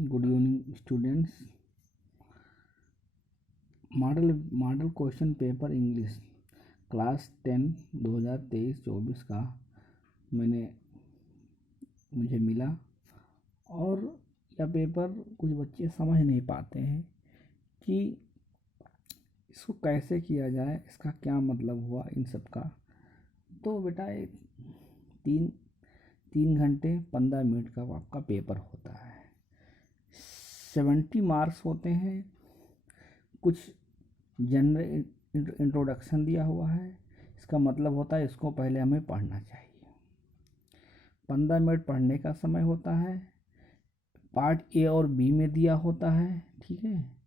Good evening students. Model question paper English class 10 2023-24 का मुझे मिला और यह पेपर कुछ बच्चे समझ नहीं पाते हैं कि इसको कैसे किया जाए, इसका क्या मतलब हुआ इन सब का। तो बेटा तीन घंटे 15 मिनट का आपका पेपर होता है। 70 मार्क्स होते हैं। कुछ जनरल इंट्रोडक्शन दिया हुआ है, इसका मतलब होता है इसको पहले हमें पढ़ना चाहिए। 15 मिनट पढ़ने का समय होता है। पार्ट ए और बी में दिया होता है, ठीक है।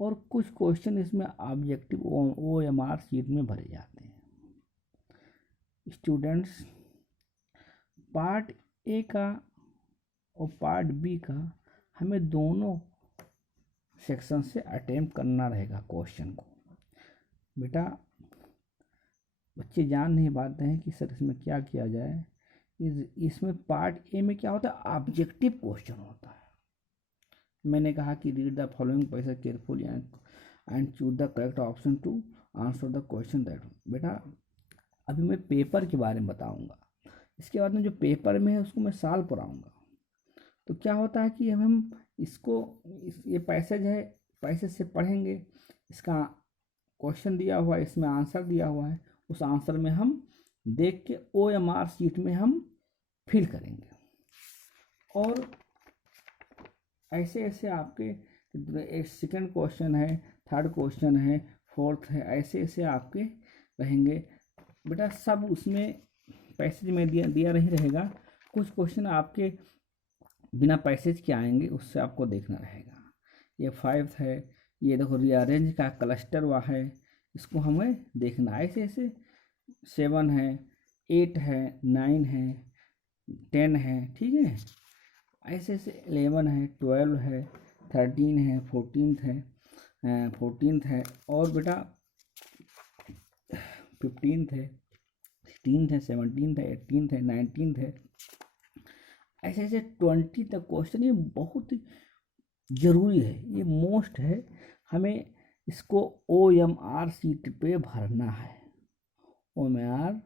और कुछ क्वेश्चन इसमें ऑब्जेक्टिव OMR शीट में भरे जाते हैं। स्टूडेंट्स, पार्ट ए का और पार्ट बी का हमें दोनों सेक्शन से अटेम्प्ट करना रहेगा क्वेश्चन को। बेटा बच्चे जान नहीं पाते हैं कि सर इसमें क्या किया जाए। इसमें पार्ट ए में क्या होता है, ऑब्जेक्टिव क्वेश्चन होता है। मैंने कहा कि read the following passage carefully and choose the correct option to answer the question that. बेटा अभी मैं पेपर के बारे में बताऊंगा, इसके बाद में जो पेपर में है उसको मैं सॉल्व कराऊंगा। तो क्या होता है कि हम इसको ये पैसेज है, पैसेज से पढ़ेंगे, इसका क्वेश्चन दिया हुआ है, इसमें आंसर दिया हुआ है, उस आंसर में हम देख के OMR शीट में हम फिल करेंगे। और ऐसे ऐसे आपके सेकंड क्वेश्चन है, थर्ड क्वेश्चन है, फोर्थ है, ऐसे ऐसे आपके रहेंगे। बेटा सब उसमें पैसेज में दिया नहीं रहेगा। कुछ क्वेश्चन आपके बिना पैसेज के आएंगे, उससे आपको देखना रहेगा। ये 5 है, ये देखो रीअरेंज का क्लस्टर हुआ है, इसको हमें देखना। ऐसे ऐसे 7 है, 8 है, 9 है, 10 है, ठीक है। ऐसे ऐसे 11 है, 12 है, 13 है, 14th है और बेटा 15th है, 16th है, 17th है, 18th है, 19th है। ऐसे ऐसे 20 तक क्वेश्चन। ये बहुत ज़रूरी है, ये मोस्ट है। हमें इसको OMR शीट पे भरना है। OMR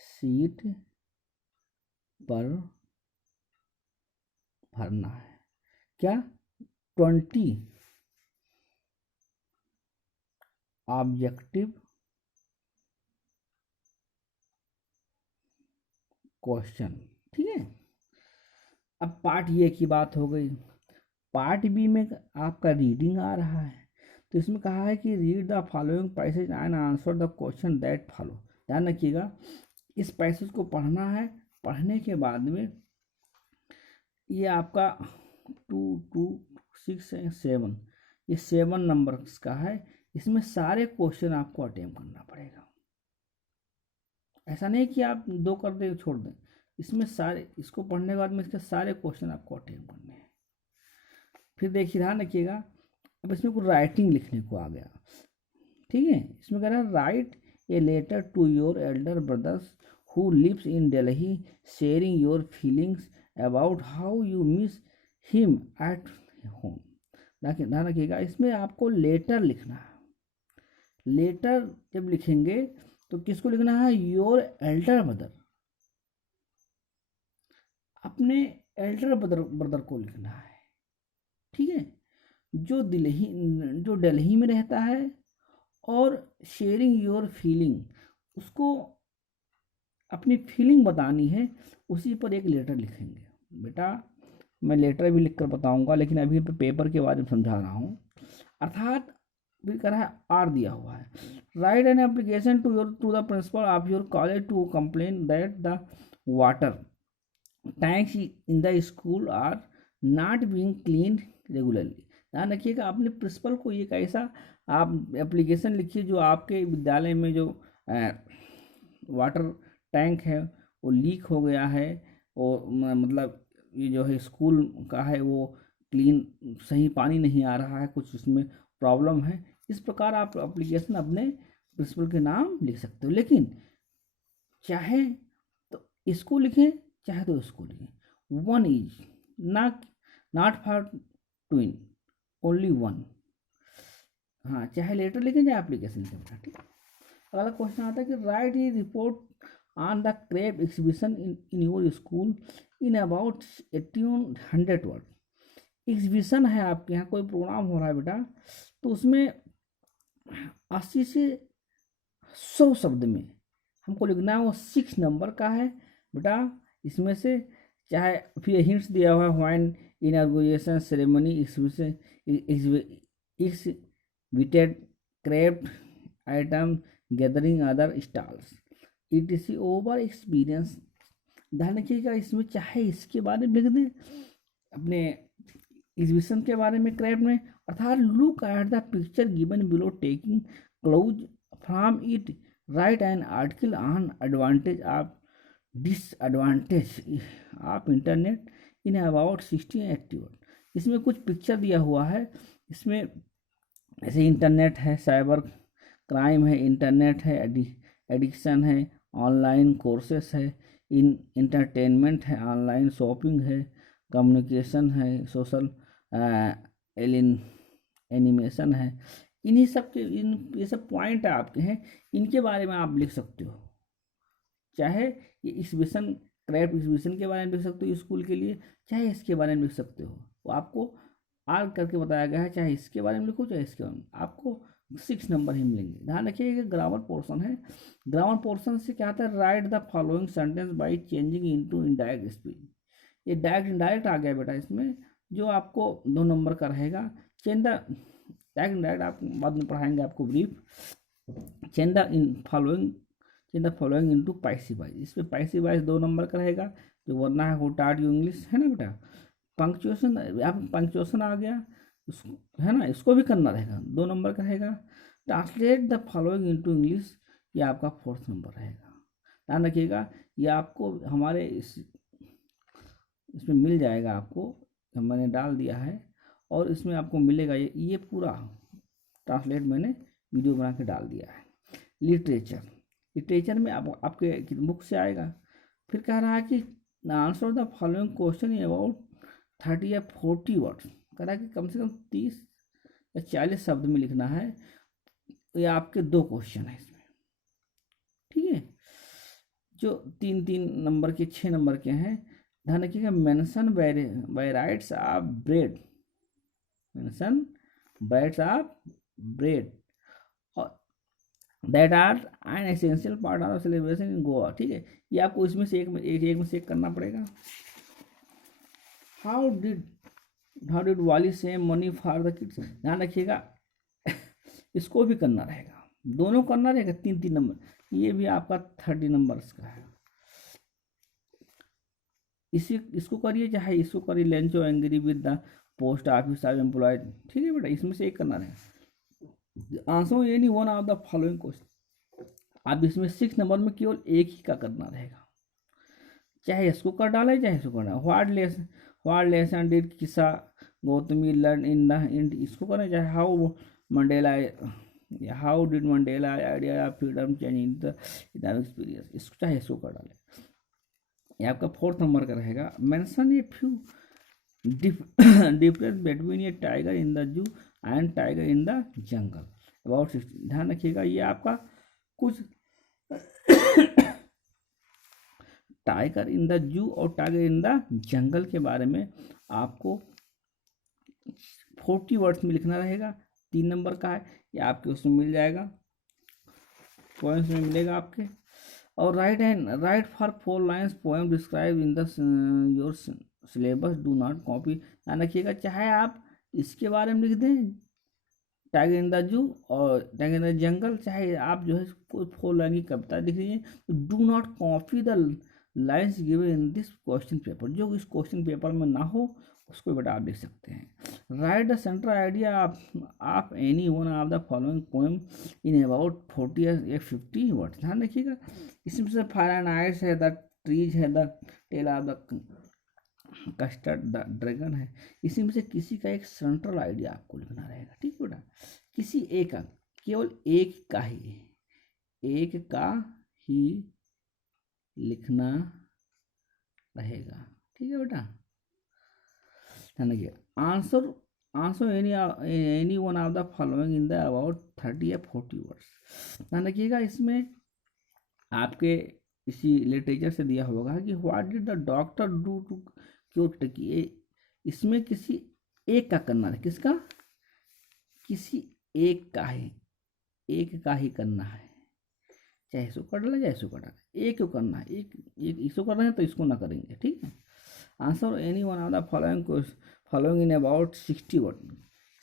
शीट पर भरना है क्या, 20 ऑब्जेक्टिव क्वेश्चन, ठीक है। अब पार्ट ए की बात हो गई। पार्ट बी में आपका रीडिंग आ रहा है, तो इसमें कहा है कि read the following passage and answer the question that follow. ध्यान रखिएगा, इस पैसेज को पढ़ना है। पढ़ने के बाद में ये आपका 2, 2, 6 है, 7, ये 7 नंबर का है। इसमें सारे क्वेश्चन आपको अटेम्प्ट करना पड़ेगा। ऐसा नहीं कि आप 2 कर दे छोड़ दें, इसमें सारे, इसको पढ़ने के बाद में इसके सारे क्वेश्चन आपको अटेम्प्ट करने हैं। फिर देखिए, ध्यान रखिएगा, अब इसमें कुछ राइटिंग लिखने को आ गया, ठीक है। इसमें कह रहा है write a letter to your elder brothers who lives in Delhi sharing your feelings about how you miss him at home. ध्यान रखिएगा, इसमें आपको लेटर लिखना है। लेटर जब लिखेंगे तो किसको लिखना है, योर एल्डर ब्रदर, अपने एल्डर ब्रदर को लिखना है, ठीक है, जो दिल्ली में रहता है। और शेयरिंग योर फीलिंग, उसको अपनी फीलिंग बतानी है, उसी पर एक लेटर लिखेंगे। बेटा मैं लेटर भी लिख कर बताऊंगा, लेकिन अभी पेपर के बारे में समझा रहा हूँ। अर्थात भी कर रहा है, आर दिया हुआ है, write an application to the principal of your college to complain that the water tanks in the school are not being clean regularly. ध्यान रखिएगा, अपने प्रिंसिपल को एक ऐसा आप एप्लीकेशन लिखिए जो आपके विद्यालय में जो वाटर टैंक है वो लीक हो गया है, और मतलब ये जो है स्कूल का है वो क्लीन, सही पानी नहीं आ रहा है, कुछ उसमें प्रॉब्लम है। इस प्रकार आप एप्लीकेशन अपने प्रिंसिपल के नाम लिख सकते हो। लेकिन चाहे तो इसको लिखें, चाहे तो इसको लिखें, वन इज ना not for twin, only one. हाँ, चाहे लेटर लिखें चाहे एप्लीकेशन लिखें बेटा, ठीक है। अगला क्वेश्चन आता है कि right E report on the crepe exhibition in your school in about 1800 word. Exhibition है आपके यहाँ, कोई प्रोग्राम हो रहा है बेटा, तो उसमें 80 से 100 शब्द में हमको लिखना है, वो 6 नंबर का है बेटा। इसमें से चाहे फिर हिंट्स दिया हुआ है, whine inauguration ceremony exhibited craft item gathering other stalls ETC over experience. ध्यान रखिएगा, इसमें चाहे इसके बारे में लिख दें, अपने एग्जीबिशन के बारे में क्राफ्ट में, अर्थात look at the picture given below taking close from it, right an article on advantage of disadvantage of internet in about 60-80 word. इसमें कुछ पिक्चर दिया हुआ है, इसमें ऐसे इंटरनेट है, साइबर क्राइम है, इंटरनेट है, एडिक्शन है, ऑनलाइन कोर्सेस है, इंटरटेनमेंट है, ऑनलाइन शॉपिंग है, कम्युनिकेशन है, सोशल एनिमेशन है। इन्हीं सब के ये सब पॉइंट आपके हैं, इनके बारे में आप लिख सकते हो। चाहे ये एग्जीबिशन क्राफ्ट एग्जीबिशन के बारे में लिख सकते हो स्कूल के लिए, चाहे इसके बारे में लिख सकते हो, वो आपको आर्ग करके बताया गया है। चाहे इसके बारे में लिखो चाहे इसके बारे में, आपको 6 नंबर ही मिलेंगे। ध्यान रखिए ग्रामर पोर्शन है, ग्रामर पोर्शन से क्या आता है, right the following sentence by changing into indirect speech. ये डायरेक्ट इनडायरेक्ट आ गया बेटा इसमें, जो आपको 2 नंबर का रहेगा। चेंज द डायरेक्ट इनडायरेक्ट आप बाद में पढ़ाएंगे आपको brief. Change the following into passive voice, इसमें पैसिव वॉइस 2 नंबर का रहेगा, जो वरना है हु टॉट यू इंग्लिश, है ना बेटा। पंक्चुएशन, यहाँ पर पंक्चुएशन आ गया, है ना, इसको भी करना रहेगा, 2 नंबर का रहेगा। Translate the following into English, ये आपका 4th नंबर रहेगा। ध्यान रखिएगा, ये आपको हमारे इसमें मिल जाएगा, आपको मैंने डाल दिया है, और इसमें आपको मिलेगा ये पूरा ट्रांसलेट मैंने वीडियो बना के डाल दिया है। लिटरेचर में आपके बुक से आएगा। फिर कह रहा है कि answer the following question in about 30 या 40 वर्ड्स। कह रहा है कि कम से कम 30 या 40 शब्द में लिखना है। ये आपके 2 क्वेश्चन है इसमें, ठीक है, जो 3-3 नंबर के 6 नंबर के हैं। ध्यान रखिएगा, mention varieties of bread, mention varieties of bread that are an essential part of celebration in Goa. ठीक है, ये आपको इसमें से एक में से एक करना पड़ेगा। हाउ डिड वाली से मनी फॉर द किड्स। ध्यान रखिएगा, इसको भी करना रहेगा, दोनों करना रहेगा, 3-3 नंबर। ये भी आपका 30 नंबर्स का है। इसको करिए चाहे इसको करिए, लंच और angry with the post office of employees. ठीक है बेटा, इसमें से एक करना रहेगा। Answer any one of the following question. आप इसमें 6 नंबर में केवल एक ही का करना रहेगा, चाहे इसको कर डाले चाहे इसको कर डाले। What lesson did Kisa Gotami learn in the end, इसको करें, चाहे how did Mandela idea of freedom change in the experience, इसको चाहे इसको कर डाले। ये आपका 4th नंबर का रहेगा। Mention a few difference between A tiger in the zoo and tiger in the jungle about 60। ध्यान रखिएगा, ये आपका कुछ टाइगर इन द जू और टाइगर इन द जंगल के बारे में आपको 40 वर्ड्स में लिखना रहेगा। 3 नंबर का है, ये आपके उसमें मिल जाएगा, पॉइंट्स में मिलेगा आपके। और right for 4 lines poem describe in the your syllabus, do not copy. ध्यान रखिएगा, चाहे आप इसके बारे में लिख दें टाइगर इन द जू और टाइगर इन द जंगल, चाहे आप जो है कोई 4 लाइन की कविता लिख लीजिए, तो do not copy the lines given in this question paper. जो इस क्वेश्चन पेपर में ना हो उसको बेटा आप लिख सकते हैं। Write the central idea of any one of the following poem in about 40 या 50 वर्ड्स। ध्यान रखिएगा, इसमें से फायर एंड आइस है, द ट्रीज है, the tale of the custard, the dragon है। इसी में से किसी का एक सेंट्रल आइडिया आपको लिखना रहेगा। ठीक है बेटा, किसी एक का, केवल एक का ही लिखना रहेगा। ठीक है बेटा, ध्यान रखिए, answer answer any one of the following in the about 30 या 40 वर्ड्स। ध्यान रखिएगा, इसमें आपके इसी लिटरेचर से दिया होगा कि what did the doctor do to cure Tricki. इसमें किसी एक का करना है, किसका, किसी एक का ही करना है, चाहे इसको कर डाले चाहे इसको कर डाले, एक को करना है, एक इसको कर रहे हैं तो इसको ना करेंगे, ठीक है। Answer any one of the following in about 60 word,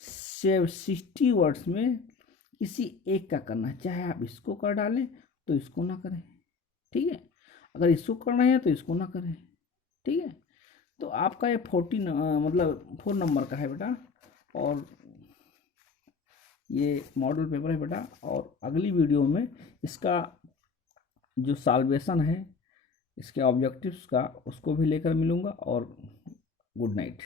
60 words में किसी एक का करना है, चाहे आप इसको कर डालें तो इसको ना करें, ठीक है, अगर इसको करना है तो इसको ना करें, ठीक है। तो आपका ये 40 मतलब 4 नंबर का है बेटा, और ये मॉडल पेपर है बेटा, और अगली वीडियो में इसका जो सॉल्वेशन है, इसके ऑब्जेक्टिव्स का, उसको भी लेकर मिलूँगा। और गुड नाइट।